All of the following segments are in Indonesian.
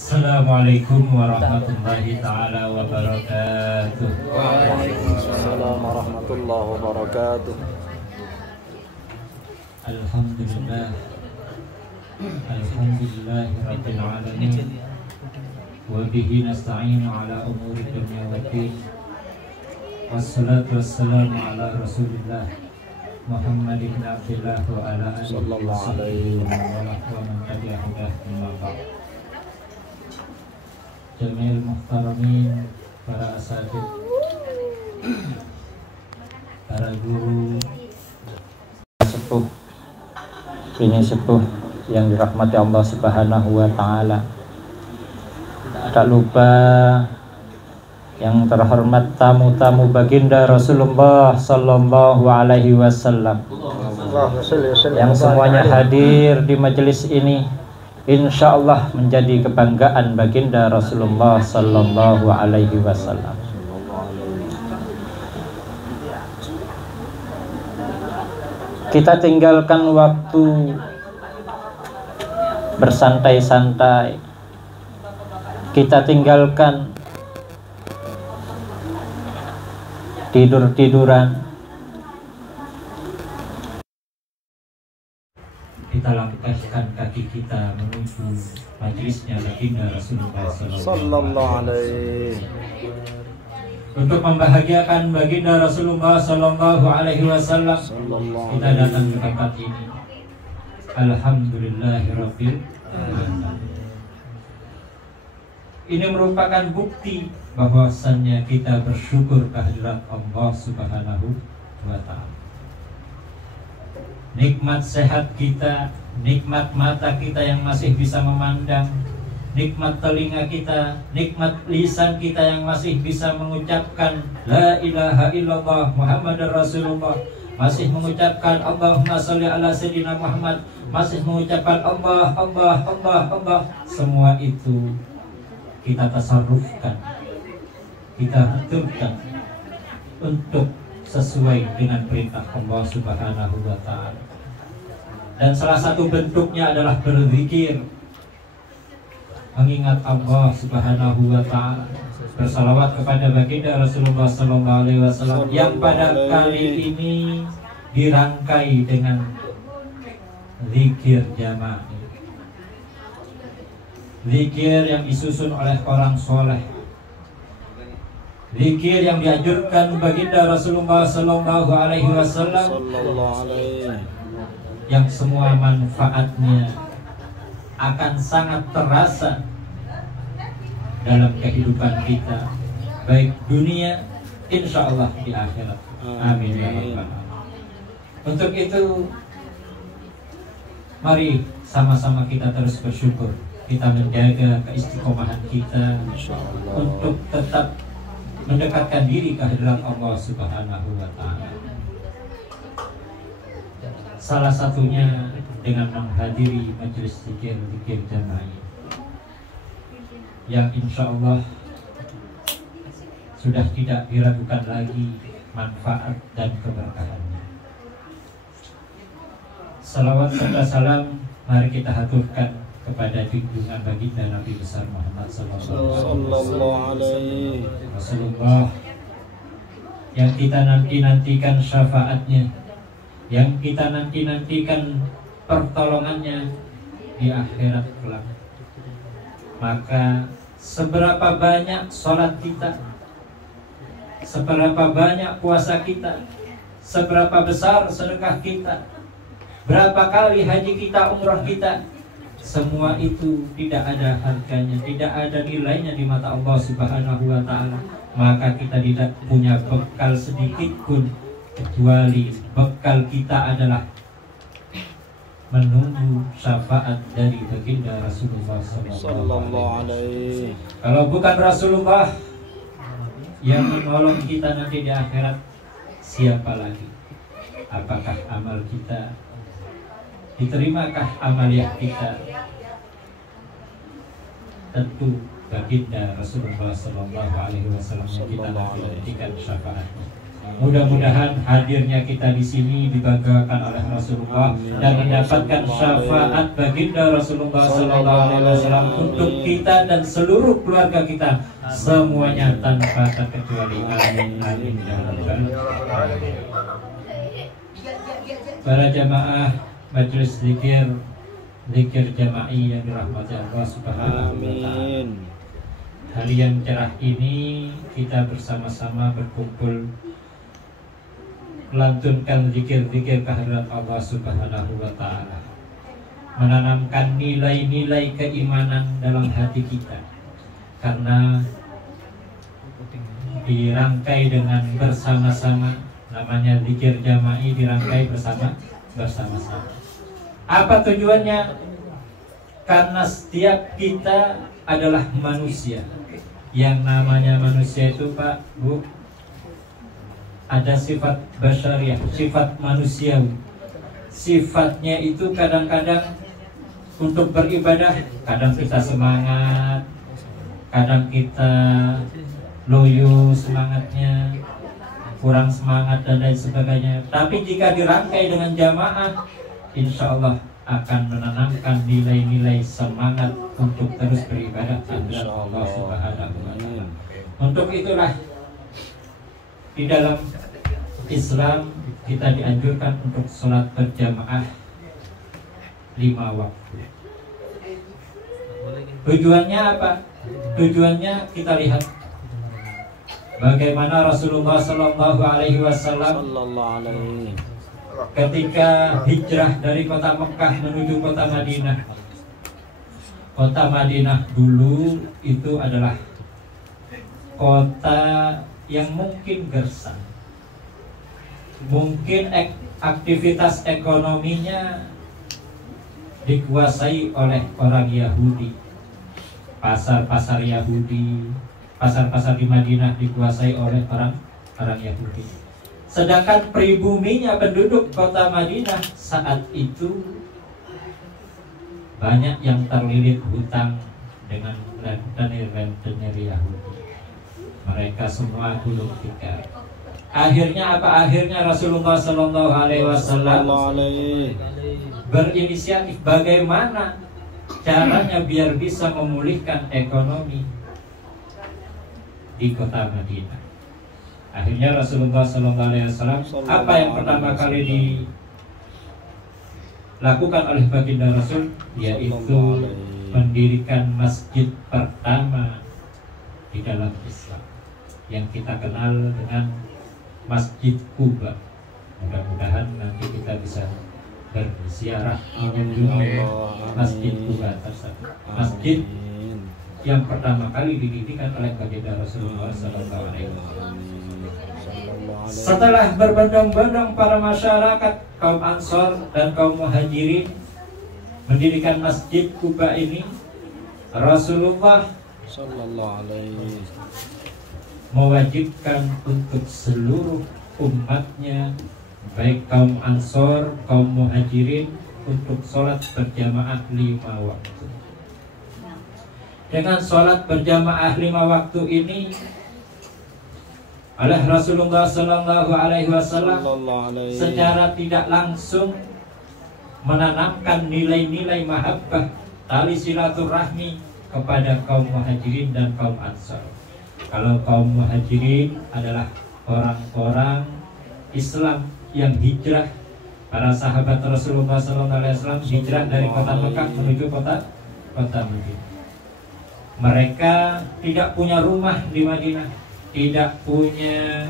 Assalamualaikum warahmatullahi ta'ala wabarakatuh. Waalaikumsalam warahmatullahi wabarakatuh. Alhamdulillah, alhamdulillahi rabbil alamin, wa bihi nasta'inu ala umuri dunya waddin, wassalatu wassalamu ala rasulillah Muhammad ibn Abdullah wa ala alihi wa sahbihi wa man tabi'ahum bi ihsan. Jamil muhtaramin, para asatid, para guru, sepuh, ini sepuh yang dirahmati Allah Subhanahu wa Ta'ala. Tak lupa yang terhormat tamu-tamu baginda Rasulullah Sallallahu Alaihi Wasallam yang semuanya hadir di majelis ini, insya Allah menjadi kebanggaan baginda Rasulullah Sallallahu Alaihi Wasallam. Kita tinggalkan waktu bersantai-santai, kita tinggalkan tidur-tiduran, kita langkahkan kaki kita menuju majelisnya baginda Rasulullah Sallallahu Alaihi untuk membahagiakan baginda Rasulullah Sallallahu Alaihi Wasallam. Kita datang ke tempat ini. Alhamdulillahirabbil alamin. Ini merupakan bukti bahwasannya kita bersyukur kehadirat Allah Subhanahu wa Ta'ala. Nikmat sehat kita, nikmat mata kita yang masih bisa memandang, nikmat telinga kita, nikmat lisan kita yang masih bisa mengucapkan La ilaha illallah Muhammadar Rasulullah, masih mengucapkan Allahumma sholli ala sayyidina Muhammad, masih mengucapkan Allah, Allah, Allah, Allah. Semua itu kita tasarrufkan, kita aturkan untuk sesuai dengan perintah Allah Subhanahu wa Ta'ala. Dan salah satu bentuknya adalah berzikir, mengingat Allah Subhanahu wa Ta'ala, bersalawat kepada baginda Rasulullah Sallallahu Alaihi Wasallam yang pada kali ini dirangkai dengan zikir jamaah, zikir yang disusun oleh orang soleh, zikir yang dianjurkan baginda Rasulullah Sallallahu Alaihi Wasallam, yang semua manfaatnya akan sangat terasa dalam kehidupan kita, baik dunia, insya Allah di akhirat. Amin ya rabbal alamin. Untuk itu, mari sama-sama kita terus bersyukur, kita menjaga keistiqomahan kita untuk tetap mendekatkan diri ke hadirat Allah Subhanahu wa Ta'ala. Salah satunya dengan menghadiri majelis zikir jamaah yang insya Allah sudah tidak diragukan lagi manfaat dan keberkahannya. Salawat serta salam mari kita haturkan kepada junjungan baginda Nabi besar Muhammad Sallallahu Alaihi Wasallam yang kita nantikan syafaatnya, yang kita nantikan pertolongannya di akhirat kelak. Maka seberapa banyak sholat kita, seberapa banyak puasa kita, seberapa besar sedekah kita, berapa kali haji kita, umrah kita, semua itu tidak ada harganya, tidak ada nilainya di mata Allah Subhanahu wa Ta'ala. Maka kita tidak punya bekal sedikit pun, kecuali bekal kita adalah menunggu syafaat dari baginda Rasulullah Sallallahu Alaihi. Kalau bukan Rasulullah yang menolong kita nanti di akhirat, siapa lagi? Apakah amal kita diterimakah amaliah kita? Tentu baginda Rasulullah Sallallahu Alaihi Wasallam yang kita nantikan syafaatnya. Mudah-mudahan hadirnya kita di sini dibanggakan oleh Rasulullah dan mendapatkan syafaat baginda Rasulullah Sallallahu Alaihi Wasallam untuk kita dan seluruh keluarga kita semuanya tanpa terkecuali. Amin amin ya rabbal alamin. Para jamaah majelis zikir jama'i yang dirahmati Allah Subhanahu wa taala. Hari yang cerah ini kita bersama-sama berkumpul melantunkan zikir-zikir kehadirat Allah Subhanahu wa taala, menanamkan nilai-nilai keimanan dalam hati kita, karena dirangkai dengan bersama-sama, namanya zikir jama'i dirangkai bersama-sama. Apa tujuannya? Karena setiap kita adalah manusia. Yang namanya manusia itu Pak, Bu, ada sifat basyariah, sifat manusiawi. Sifatnya itu kadang-kadang untuk beribadah, kadang kita semangat, kadang kita loyo semangatnya, kurang semangat dan lain sebagainya. Tapi jika dirangkai dengan jamaah, insya Allah akan menanamkan nilai-nilai semangat untuk terus beribadah kepada Allah Subhanahu wa taala. Untuk itulah di dalam Islam kita dianjurkan untuk sholat berjamaah 5 waktu. Tujuannya apa? Tujuannya kita lihat bagaimana Rasulullah Sallallahu Alaihi Wasallam ketika hijrah dari kota Mekah menuju kota Madinah. Kota Madinah dulu itu adalah kota yang mungkin gersang, mungkin aktivitas ekonominya dikuasai oleh orang Yahudi. Pasar-pasar Yahudi, pasar-pasar di Madinah dikuasai oleh orang Yahudi. Sedangkan pribuminya penduduk kota Madinah saat itu banyak yang terlilit hutang dengan rentenir Yahudi. Mereka semua gulung tikar. Akhirnya apa? Akhirnya Rasulullah Sallallahu Alaihi Wasallam berinisiatif bagaimana caranya biar bisa memulihkan ekonomi di kota Madinah. Akhirnya Rasulullah Sallallahu Alaihi Wasallam apa yang pertama kali dilakukan oleh baginda Rasul, yaitu mendirikan masjid pertama di dalam Islam yang kita kenal dengan Masjid Quba. Mudah-mudahan nanti kita bisa berziarah mengunjungi Masjid Quba tersebut. Masjid yang pertama kali didirikan oleh baginda Rasulullah Sallallahu Alaihi Wasallam. Setelah berbondong-bondong para masyarakat kaum Ansor dan kaum Muhajirin mendirikan Masjid Quba ini, Rasulullah mewajibkan untuk seluruh umatnya, baik kaum Ansor, kaum Muhajirin, untuk sholat berjamaah 5 waktu. Dengan sholat berjamaah 5 waktu ini oleh Rasulullah Sallallahu Alaihi Wasallam secara tidak langsung menanamkan nilai-nilai mahabbah, tali silaturahmi kepada kaum Muhajirin dan kaum Ansor. Kalau kaum Muhajirin adalah orang-orang Islam yang hijrah, para sahabat Rasulullah Sallallahu Alaihi Wasallam hijrah dari kota Mekah menuju kota Madinah. Mereka tidak punya rumah di Madinah, tidak punya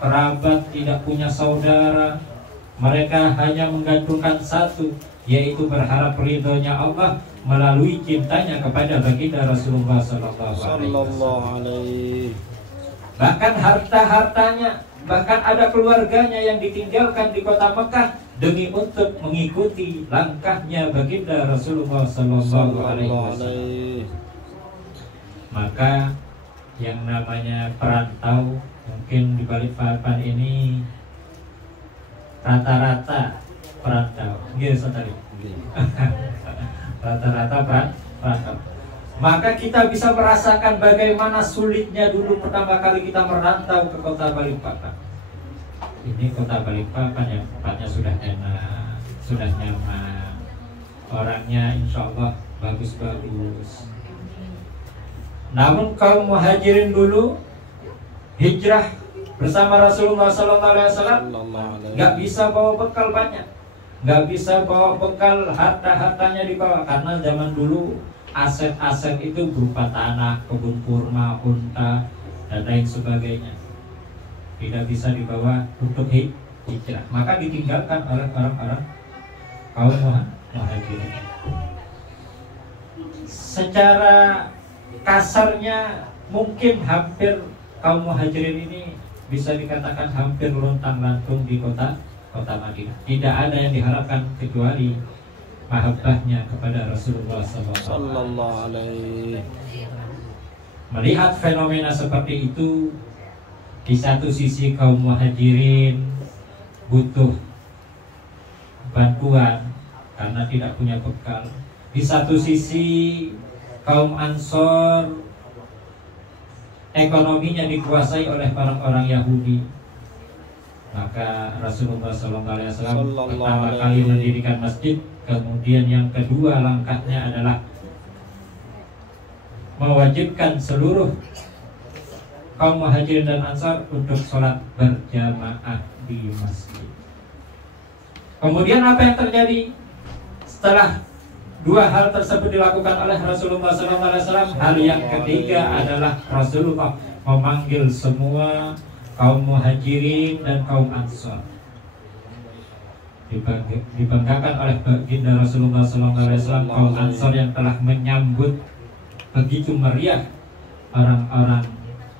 kerabat, tidak punya saudara. Mereka hanya menggantungkan satu, yaitu berharap ridhonya Allah melalui cintanya kepada baginda Rasulullah Sallallahu Alaihi Wasallam. Bahkan harta-hartanya, bahkan ada keluarganya yang ditinggalkan di kota Mekah demi untuk mengikuti langkahnya baginda Rasulullah Sallallahu Alaihi Wasallam. Maka yang namanya perantau, mungkin di Balikpapan ini rata-rata perantau, gitu tadi. Rata-rata perantau. Maka kita bisa merasakan bagaimana sulitnya dulu pertama kali kita merantau ke kota Balikpapan. ini kota Balikpapan yang tempatnya sudah enak, sudah nyaman, orangnya insya Allah bagus-bagus. Namun kaum muhajirin dulu hijrah bersama Rasulullah SAW nggak bisa bawa bekal banyak, nggak bisa bawa bekal harta-hartanya dibawa, karena zaman dulu aset-aset itu berupa tanah, kebun kurma, unta, dan lain sebagainya, tidak bisa dibawa untuk hijrah, maka ditinggalkan oleh orang-orang kaum muhajirin. Secara kasarnya mungkin hampir kaum muhajirin ini bisa dikatakan hampir lontang-lantung di kota Madinah. Tidak ada yang diharapkan kecuali mahabbahnya kepada Rasulullah SAW. Melihat fenomena seperti itu, di satu sisi kaum muhajirin butuh bantuan karena tidak punya bekal. Di satu sisi kaum Ansor ekonominya dikuasai oleh orang-orang Yahudi. Maka Rasulullah SAW pertama kali mendirikan masjid. Kemudian yang kedua langkahnya adalah mewajibkan seluruh kaum muhajirin dan ansar untuk sholat berjamaah di masjid. Kemudian apa yang terjadi setelah dua hal tersebut dilakukan oleh Rasulullah SAW? Hal yang ketiga adalah Rasulullah memanggil semua kaum muhajirin dan kaum ansar. Dibanggakan oleh baginda Rasulullah SAW kaum ansar yang telah menyambut begitu meriah orang-orang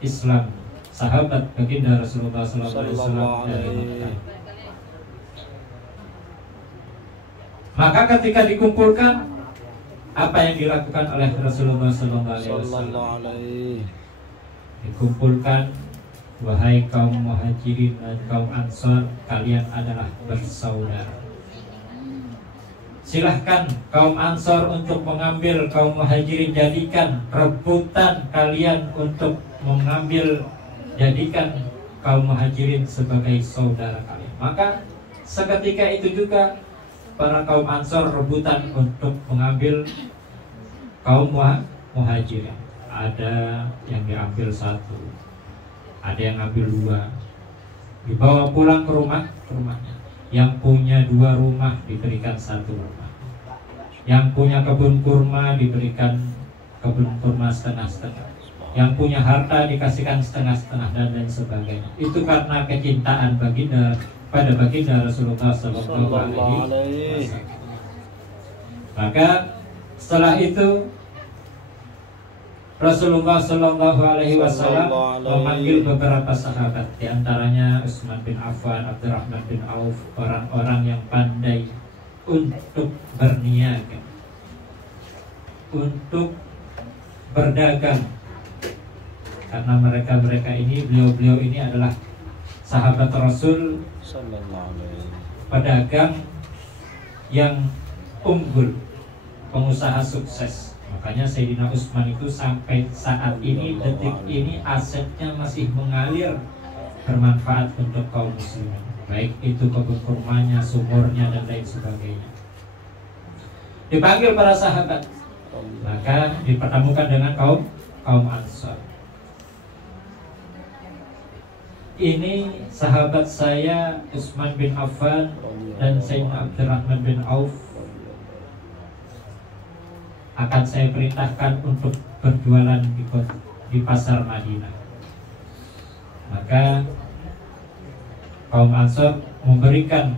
Islam, sahabat baginda Rasulullah SAW dari Mekah. Maka ketika dikumpulkan, apa yang dilakukan oleh Rasulullah SAW? Dikumpulkan, wahai kaum muhajirin dan kaum ansar, kalian adalah bersaudara. Silahkan kaum ansar untuk mengambil kaum muhajirin, jadikan rebutan kalian untuk mengambil, jadikan kaum muhajirin sebagai saudara kalian. Maka seketika itu juga para kaum ansar rebutan untuk mengambil kaum muhajirin. Ada yang diambil satu, ada yang ambil dua, dibawa pulang ke rumahnya. Yang punya 2 rumah diberikan 1 rumah, yang punya kebun kurma diberikan kebun kurma setengah-setengah, yang punya harta dikasihkan setengah-setengah, dan lain sebagainya. Itu karena kecintaan pada baginda Rasulullah SAW. Maka setelah itu Rasulullah SAW memanggil beberapa sahabat, diantaranya Utsman bin Affan, Abdurrahman bin Auf, orang-orang yang pandai untuk berniaga, untuk berdagang, karena mereka ini, beliau ini adalah sahabat Rasul, pedagang yang unggul, pengusaha sukses. Makanya Sayyidina Utsman itu sampai saat ini, detik ini, asetnya masih mengalir, bermanfaat untuk kaum muslimin, baik itu kebun kurmanya, sumurnya, dan lain sebagainya. Dipanggil para sahabat, maka dipertemukan dengan kaum Ansar. Ini sahabat saya Utsman bin Affan dan Sayyidina Abdurrahman bin Auf akan saya perintahkan untuk berjualan di pasar Madinah. Maka kaum Ansar memberikan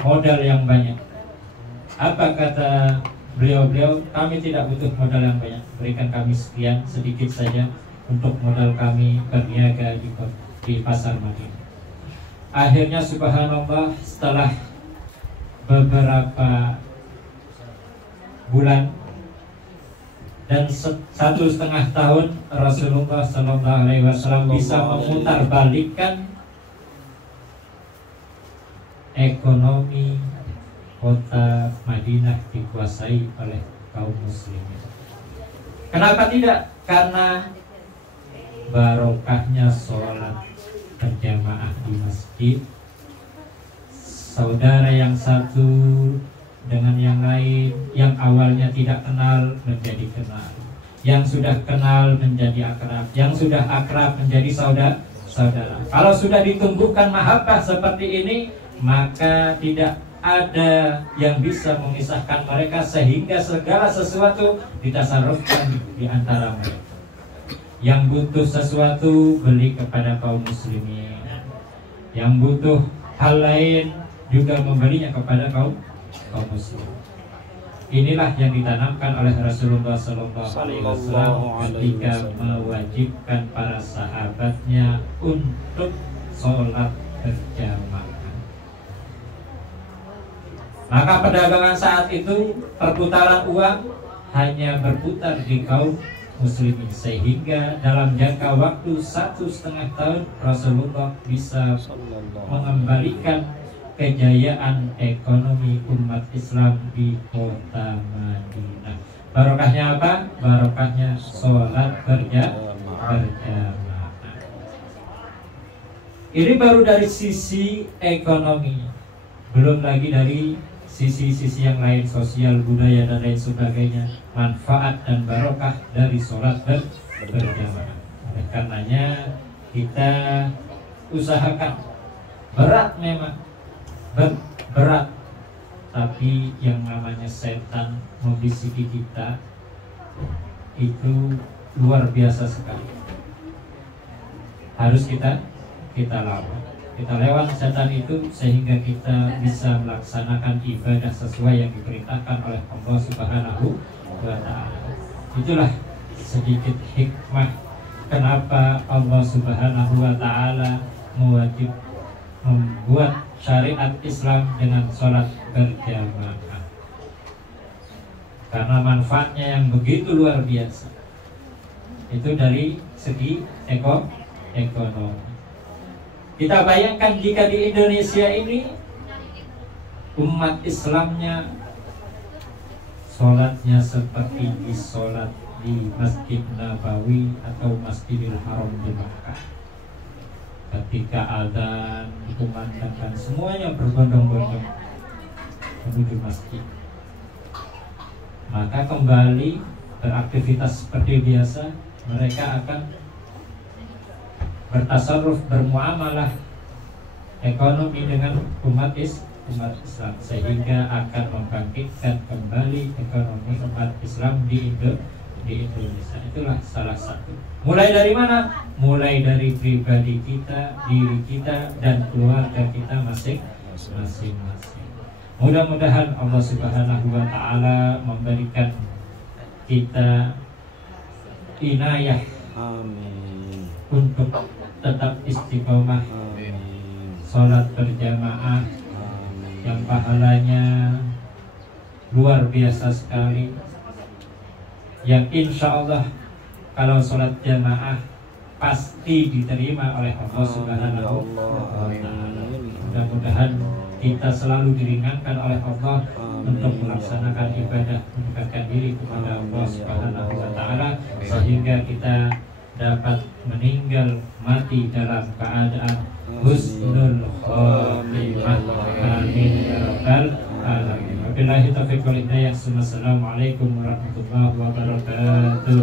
modal yang banyak. Apa kata beliau? Kami tidak butuh modal yang banyak, berikan kami sekian, sedikit saja untuk modal kami berniaga di pasar Madinah. Akhirnya subhanallah, setelah beberapa bulan dan 1,5 tahun, Rasulullah SAW bisa memutarbalikkan ekonomi kota Madinah dikuasai oleh kaum muslimin. Kenapa tidak? Karena barokahnya sholat, berjamaah di masjid, saudara yang satu dengan yang lain yang awalnya tidak kenal menjadi kenal, yang sudah kenal menjadi akrab, yang sudah akrab menjadi saudara. Kalau sudah ditumbuhkan mahabbah seperti ini, maka tidak ada yang bisa memisahkan mereka, sehingga segala sesuatu ditasarrufkan di antara mereka. Yang butuh sesuatu beli kepada kaum muslimin, yang butuh hal lain juga membelinya kepada kaum muslimin. Inilah yang ditanamkan oleh Rasulullah SAW ketika mewajibkan para sahabatnya untuk sholat berjamaah. Maka perdagangan saat itu, perputaran uang hanya berputar di kaum muslimin, sehingga dalam jangka waktu 1,5 tahun Rasulullah bisa mengembalikan kejayaan ekonomi umat Islam di kota Madinah. Barokahnya apa? Barokahnya sholat berjamaah. Ini baru dari sisi ekonomi, belum lagi dari sisi-sisi yang lain, sosial, budaya dan lain sebagainya, manfaat dan barokah dari sholat berjamaah. Oleh karenanya kita usahakan, berat memang, berat, tapi yang namanya setan membisiki kita itu luar biasa sekali. Harus kita lawan. Kita lewat setan itu sehingga kita bisa melaksanakan ibadah sesuai yang diperintahkan oleh Allah Subhanahu wa Ta'ala. Itulah sedikit hikmah kenapa Allah Subhanahu wa Ta'ala membuat syariat Islam dengan sholat berjamaah, karena manfaatnya yang begitu luar biasa. Itu dari segi ekonomi. Kita bayangkan jika di Indonesia ini umat Islamnya sholatnya seperti di sholat di Masjid Nabawi atau Masjidil Haram di Makkah. Ketika azan dikumandangkan, semuanya berbondong-bondong menuju masjid, maka kembali beraktivitas seperti biasa. Mereka akan bertasarruf, bermuamalah ekonomi dengan umat Islam, sehingga akan membangkitkan kembali ekonomi umat Islam di Indonesia. Itulah salah satu. Mulai dari mana? Mulai dari pribadi kita, diri kita, dan keluarga kita masing-masing. Mudah-mudahan Allah Subhanahu wa Ta'ala memberikan kita inayah, amin, untuk tetap istiqomah sholat berjamaah, amin, yang pahalanya luar biasa sekali, yang insya Allah kalau sholat jamaah pasti diterima oleh Allah Subhanahu wa Ta'ala. Mudah-mudahan kita selalu diringankan oleh Allah untuk melaksanakan ibadah, mendekatkan diri kepada Allah Subhanahu wa Ta'ala, sehingga kita dapat meninggal mati dalam keadaan husnul khotimah. Amin ya rabbal alamin. Wabillahi taufiq wal hidayah. Assalamualaikum warahmatullahi wabarakatuh.